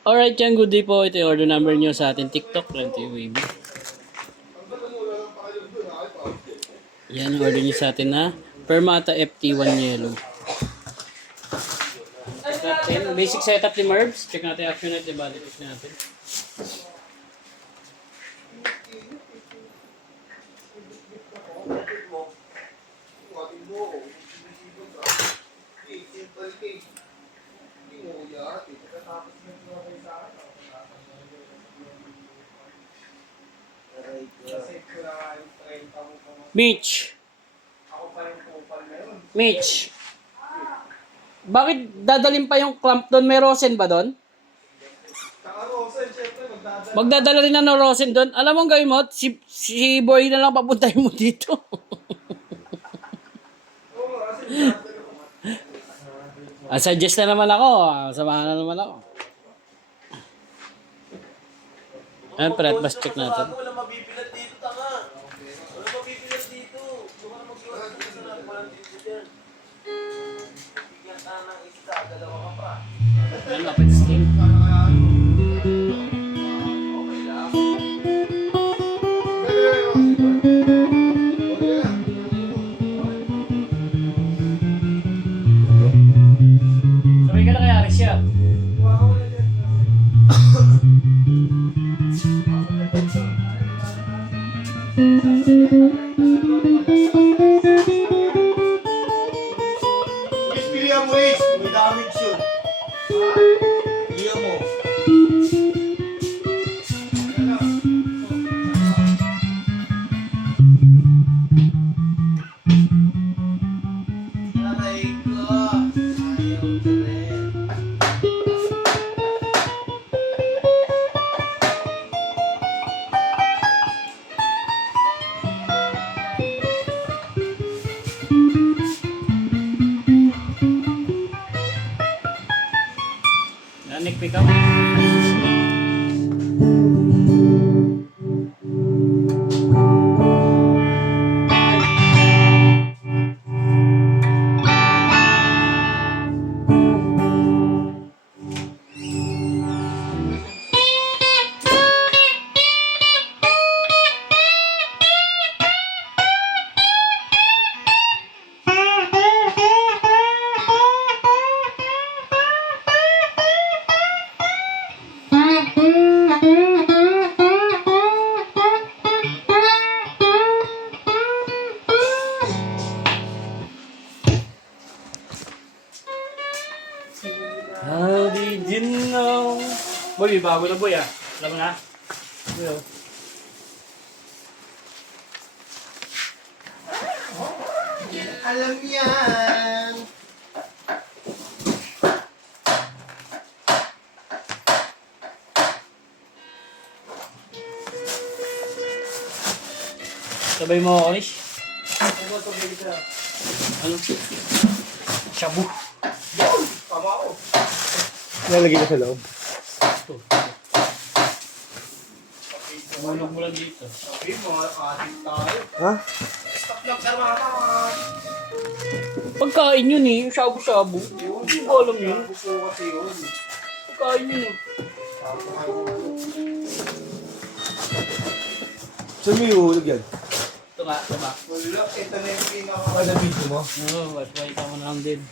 Alright yan, good day po. Ito yung order number nyo sa ating TikTok. Ito yung Wavy. Yan yung order nyo sa atin na Permata FT1 Yellow. Check natin. Basic setup ni Mervs. Check natin action natin. Body check natin. Mitch! Mitch! Bakit dadalhin pa yung clamp doon? May rosin ba doon? Magdadala rin na ng rosin doon. Alam mo ang gawin mo? Si Boy na lang papuntahin mo dito. Suggest na naman ako. Samahan na naman ako. Ayan, pre-atmas check natin. Wala mabibilat dito, tanga. Wala mabibilat dito. Doon ka na mag-iwan dito sa walang dito dyan. Bigyan ka ng isa, dalawa ka pa. Ayan, lapit skin. Okay lang. Sabay ka na kay Aris siya. Pilihan mo, Ace. May damage yun. Pilihan mo. Aray ko. Ayaw ko rin. Nick, pick up. How did you know? Boy, may bago na boy ah. Alam mo na? Boy, oh. Alam yan. Sabay mo ako, Nish. Ano? Shabu. Tama ako. Nalagay na sa loob. Mulog mo lang dito. Sabi mo, adik tayo. Ha? Stop lang ka naman. Pagkain yun eh, yung shabu-shabu. Hindi ko alam yun. Gusto ko kasi yun. Pagkain yun eh. Saan mo ihulog yan? Ito nga, ito nga. Wala, ito na yung pinaka... Kada video mo? Oo, watch ka mo na lang din.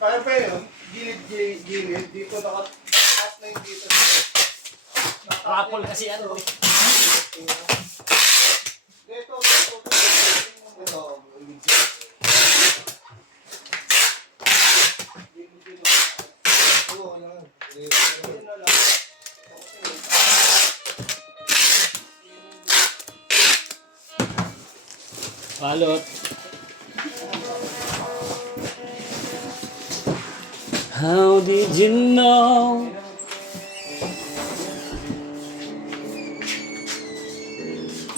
Kaya pa yun, gilid, dito naka-cut na yung dito. Rapol kasi yan. Dito, ito. Balot. How did you know?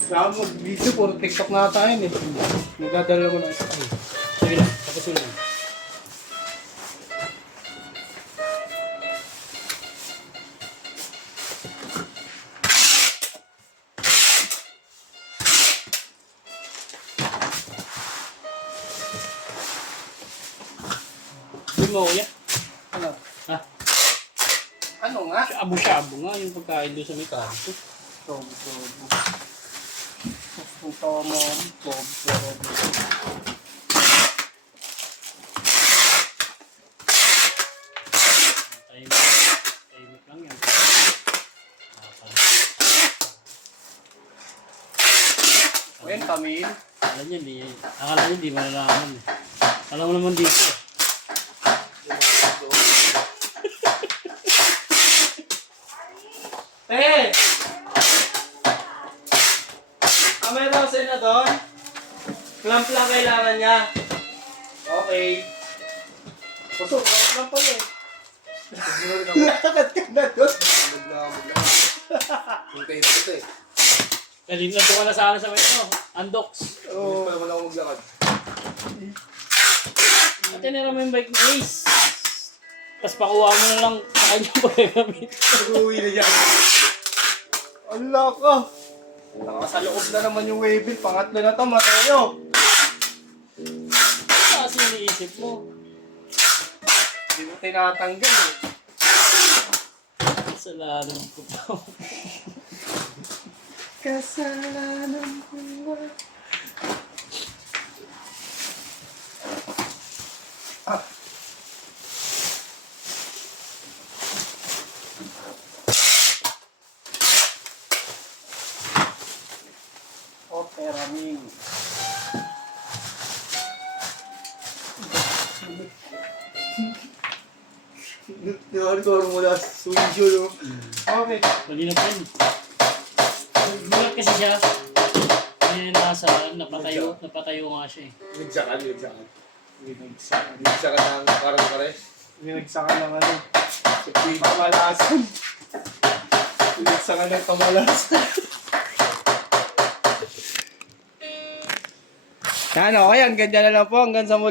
Kaya mag-video, puro TikTok na tayo eh. Nagdadala mo na isa. Sige lang, tapos yun lang. Hindi mo kuya? Ano? Ha? Ano Ano nga? Shabu-shabu nga yung pagkain doon sa may kanto. Sobo. Ang tama. Sobo. Tahimik lang yan. Ngayon, Camille. Akala niya di malalaman eh. Alam mo naman dito. Meron sa inyo doon? Clamp lang kailangan niya. Okay. Puso, lang pala eh. Lakad ka na doon. Hintay na kita eh. Kanina doon ka na sana sa may Andox. Oo. Wala akong maglakad. At tinira mo yung bike ni Ace. Tapos pakuha mo na lang sa kanyang pagkagamit. Uwi na dyan. Ala ka. Nakasaloob na naman yung waving. Pangatlo na to, matayo. Kasi iniisip mo. Hindi mo tinatanggal eh. Kasalanan ko pa. Kasalanan ko ba? Operamin. Nakakagawa mo mula suyo, no? Okay. Malina pa yun. Gulat kasi siya. Kaya nasa napatayo nga siya eh. Nagsakan. Binagsakan. Nagsakan ng parang pares. Binagsakan ng ano. Kamalasan. Binagsakan ng kamalasan. Yan, okay. Hanggang dyan na lang po. Hanggang sa muli.